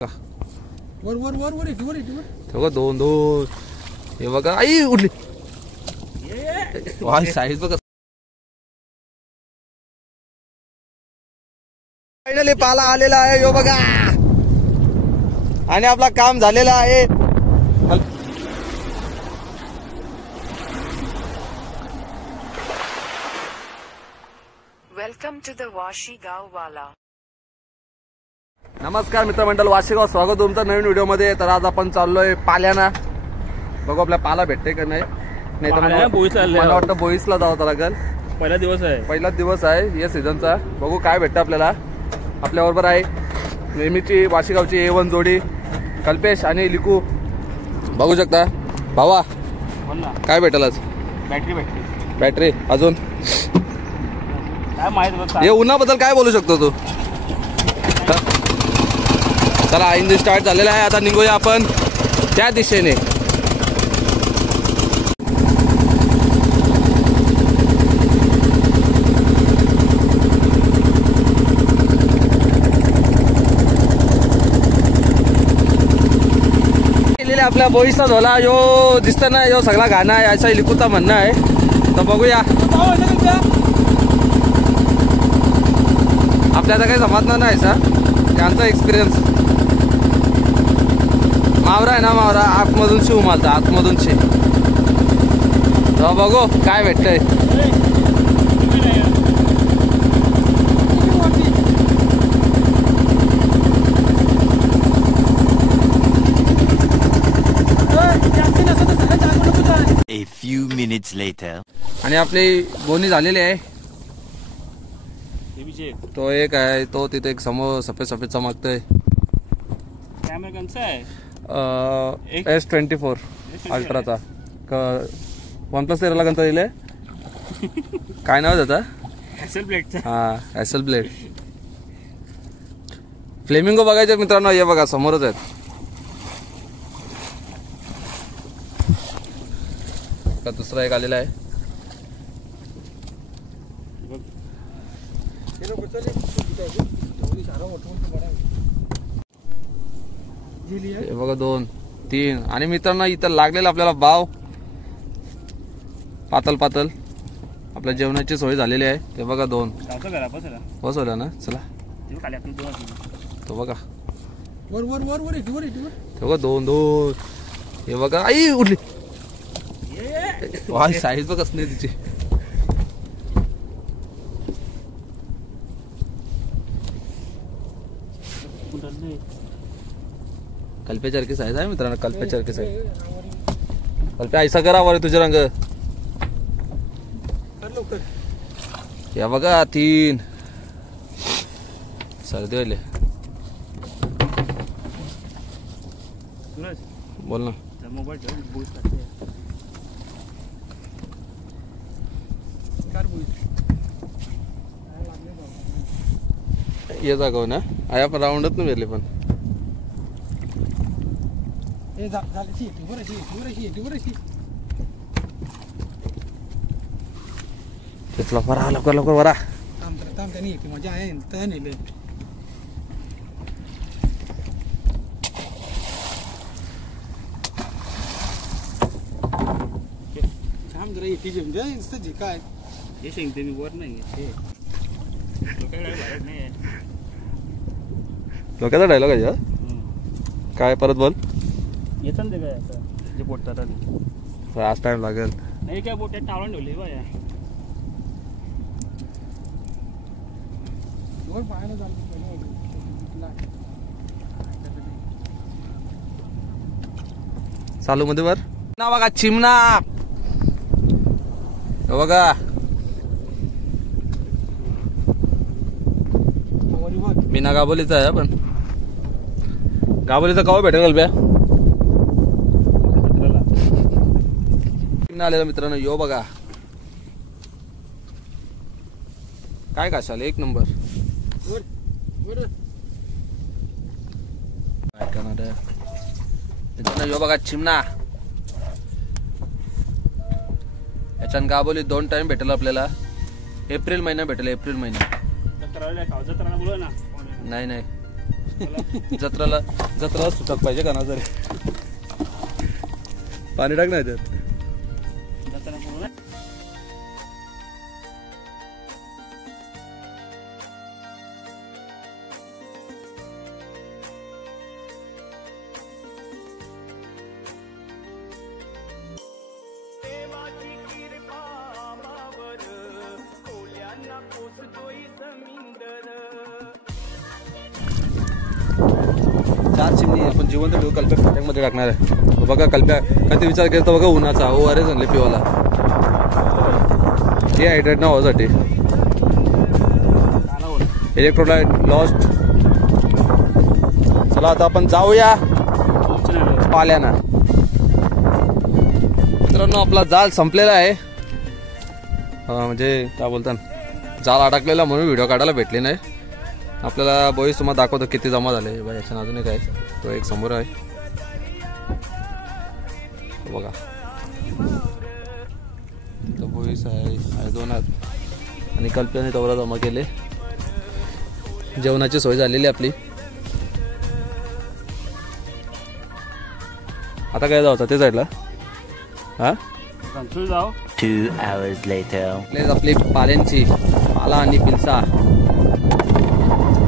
वर वर वर वर वर बघा दोन दोन. हे बघा आई उठली. वाह साईज बघा. फायनली पाला आलेला आहे यो बघा. आणि आपला काम झालेला आहे. वेलकम टू द वाशीगाव वाला. नमस्कार मित्रमंडळ, वाशीगाव स्वागत तुमचं नवीन व्हिडिओ मध्ये. तर आज आपण चाललोय पाल्याना. बघू आपल्या पाला भेटते का नाही. नाही तर मला वाटतं बोईसला जावं लागेल. पहिला दिवस आहे या सीझनचा. बघू काय भेटतं आपल्याला. आपल्या बरोबर आहे नेहमीची वाशीगावची A1 जोडी कल्पेश आणि लिकू. बघू शकता भावा काय भेटेल आज. बॅटरी अजून हे उन्हाबद्दल काय बोलू शकतो तू. चला इंजिन स्टार्ट झालेला आहे. आता निघूया आपण त्या दिशेने. आपल्या बोईचा झोला यो दिसत ना, यो सगळा गाणं आहे असं लिकूचा म्हणणं आहे. तर बघूया. आपल्याला काही समजणार नाही सर, त्यांचा एक्सपिरियन्स. मावरा आहे ना, मावरा आतमधून शिव मारता आतमधून शे. बघू काय भेटतंय. A few minutes later. आणि आपली बोनी झालेली आहे. तो एक आहे तो तिथे एक समोर सफेद सफेद चमकतोय. S24 अल्ट्राचा OnePlus 13 ला गंता दिले. काय नाव त्याचा. हा एसल ब्लेड. फ्लेमिंगो बघायचे मित्रांनो. हे बघा समोरच आहेत. दुसरा एक आलेला आहे. हे बघा 2 3. आणि मित्रांनो इथं लागलेला आपल्याला बाव पातल पातल. आपल्या जेवणाची सोय झालेली आहे. ते बघा 2 बसवलं ना. चला तो बघा. वर वर वर वर ते बघा 2 2. हे बघा आई उठली. वाह साईज बघ असणे तिची. कल्पेचारकी साईज आहे मित्रांनो. कल्पेचारकी साईज. कल्पे ऐसा करा वर तुझे रंग. या बघा 3 सर्दी वाले. बोल ना. ये जागा ना आय आपण राऊंडच नाही भेटले. पण वरा लवकर लवकर वरा. मजा आहे. काय लोकांचा डायलॉग आहे काय. परत बोल. येत ना ते काय आता जे बोटतात आज टाइम लागेल. नाही काय बोट्यात टाळून ठेवले बाया. चालू मध्ये वर ना बघा चिमणा. बघा बिना गाबोलीचा आहे. पण गाबोलीचा कवा भेटेल ब्या. आलेला मित्रांनो यो बघा काय काशाल एक नंबर. यो बघा चिमणा. याच्यानं गाबोली 2 टाइम भेटेल आपल्याला. एप्रिल महिना भेटेल. एप्रिल महिना. नाही नाही जत्राला सुटक पाहिजे का ना तरी पाणी टाक नाही त्यात. चार चिमणी आपण जिवंत ठेवू कल्प्या फाट्यामध्ये टाकणार आहे. बघा कल्प्या कधी विचार करतो बघा उन्हाचा. ओ अरे झाले पिवाला हे हायड्रेट ना होण्यासाठी. Electrolyte lost. चला आता आपण जाऊया पाल्याना. मित्रांनो आपला जाल संपलेला आहे. म्हणजे काय बोलतात जाल अडकलेला म्हणून व्हिडिओ काढायला भेटले नाही आपल्याला. बोईस तुम्हाला दाखवतो किती जमा झाले. याच्या अजून एक आहे तो एक समोर आहे बघा. तो बोईस आहे 2 आहेत आणि कल्प्याने तवरा जमा केले. जेवणाची सोय झालेली आपली. आता काय जाऊ ते साईडला. हा 2 hours later. आपली पाल्यांची पाला आणि पिलसा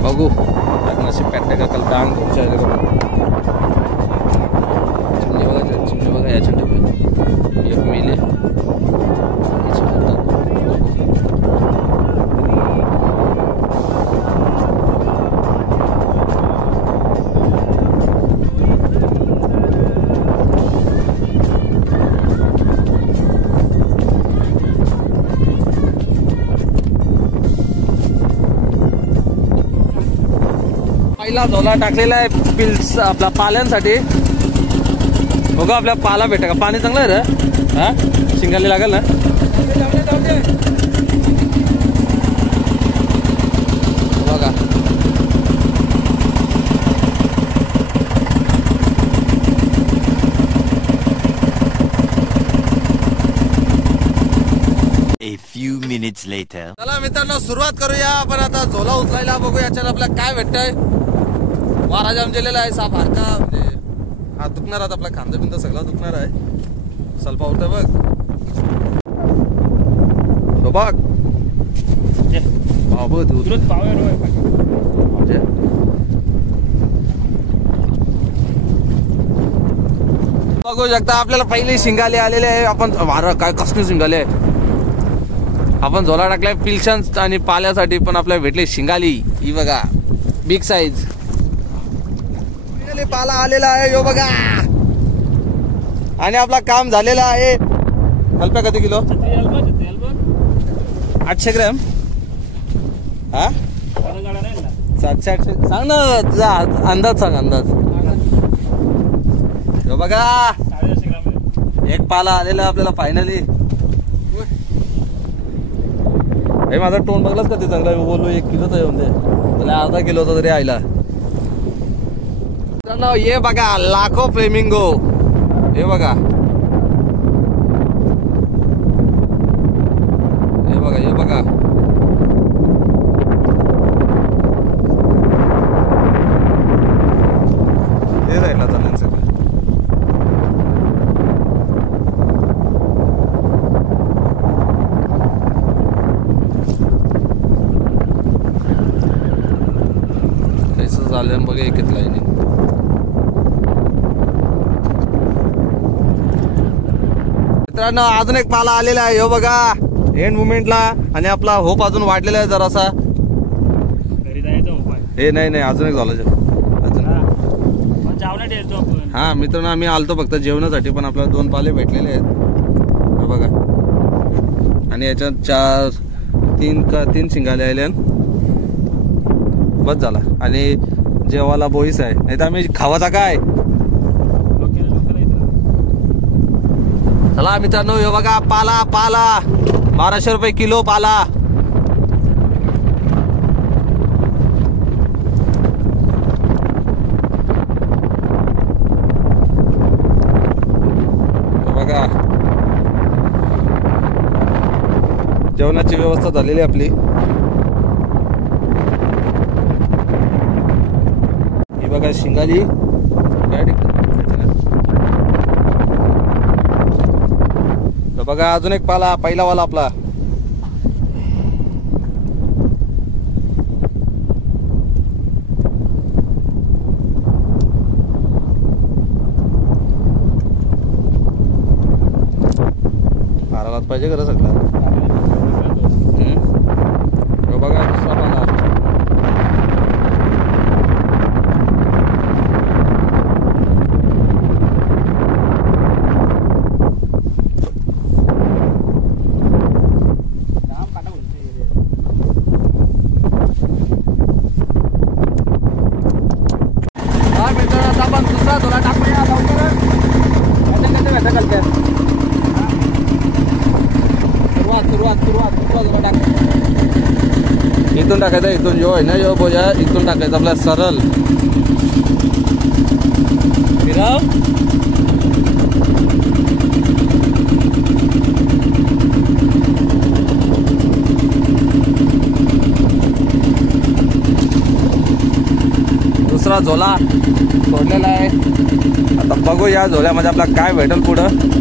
बघू नशीब पॅटले का कल डांग तुमच्या चिमणी बघा याच्या डब्यात एक मिले. पहिला झोला टाकलेला आहे पिल्स आपल्या पाल्यांसाठी. बघा आपल्या पाला भेटे का. पाणी चांगलं आहे रे. हा शिंगाली लागेल ना. बघा A few minutes later. चला मित्रांनो सुरुवात करूया आपण आता. झोला उचलायला बघू याच्यात आपल्याला काय भेटतंय. वारा जाम गेलेला आहे. साप हारका म्हणजे हात दुखणार आता. आपला खांदा बिंदा सगळा दुखणार आहे. सल्पा उठतंय बघ. तो बघ बाबू बघू शकता आपल्याला पहिले शिंगाले आलेले आहे. आपण वारा काय कसले शिंगाले आहे. आपण झोला टाकलाय पिल्शन आणि पाल्यासाठी पण आपल्याला भेटले शिंगाली. ही बघा बिग साईज पाला आलेला आहे यो बघा. आणि आपला काम झालेला आहे. कल्प्या किती किलो. 800 ग्रॅम. हा 700 800 सांग ना तुझा अंदाज सांग. अंदाज यो बघा एक पाला आलेला आपल्याला फायनली. हे माझा टोन बघलाच का ते चांगला. बोललो 1 किलोचा येऊन दे त्याला अर्धा किलोचा तरी आयला. ये बघा लाखो फ्लेमिंगो. हे बघा हे बघा हे बघा. हे साईडला चालेल सगळं. कैसं झालं बघा एकच लाईन. मित्रांनो अजून एक पाला आलेला आहे हो बघा एंड मुवमेंटला. आणि आपला होप अजून वाढलेला आहे जरासा. घरी जायचं होप आहे. हे नाही अजून एक झालं अजून. जेवणात येतो आपण. हा मित्रांनो आम्ही आलतो फक्त जेवणासाठी पण आपल्याला 2 पाले भेटलेले आहेत बघा. आणि याच्यात 3 शिंगाले आले बस झाला. आणि जेवायला बोईस आहे नाही तर आम्ही खावाचा काय. चला मित्रांनो हे बघा पाला पाला 1200 रुपये किलो पाला. बघा जेवणाची व्यवस्था झालेली आपली. आपल्या शिंगाली तर बघा अजून एक पाला पहिला वाला आपला पारालाच पाहिजे खरं सगळं बघा दुसरा पाला इथून टाकायचा इथून जो आहे ना जो बोजा इथून टाकायचा आपल्या सरळ फिराव दुसरा झोला सोडलेला आहे आता बघू या झोल्यामध्ये आपला काय भेटेल पुढं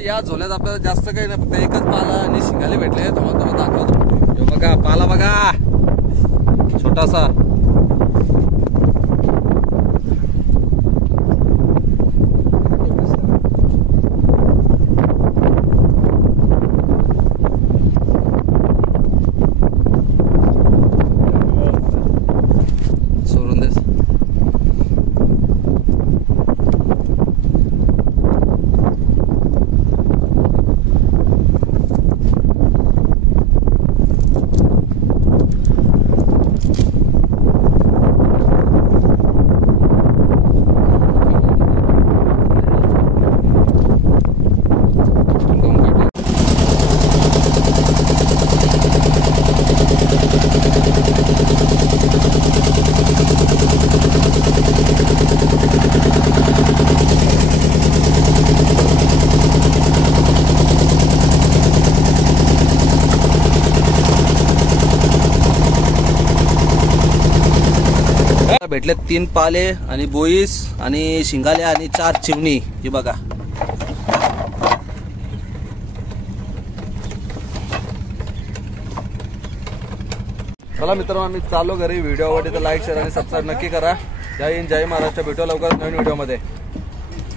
या झोल्यात आपल्याला जास्त काही नाही फक्त एकच पाला आणि शिंगाले भेटले तुम्हाला दाखवतो हे बघा पाला बघा छोटासा सोडून देस भेटले 3 पाले आणि बोईस आणि शिंगाल्या आणि 4 चिमणी ही बघा चला मित्रांनो आम्ही चाललो घरी व्हिडिओ आवडले तर लाईक शेअर आणि सबस्क्राईब नक्की करा जय हिंद जय महाराष्ट्र भेटू लवकर नवीन व्हिडिओ मध्ये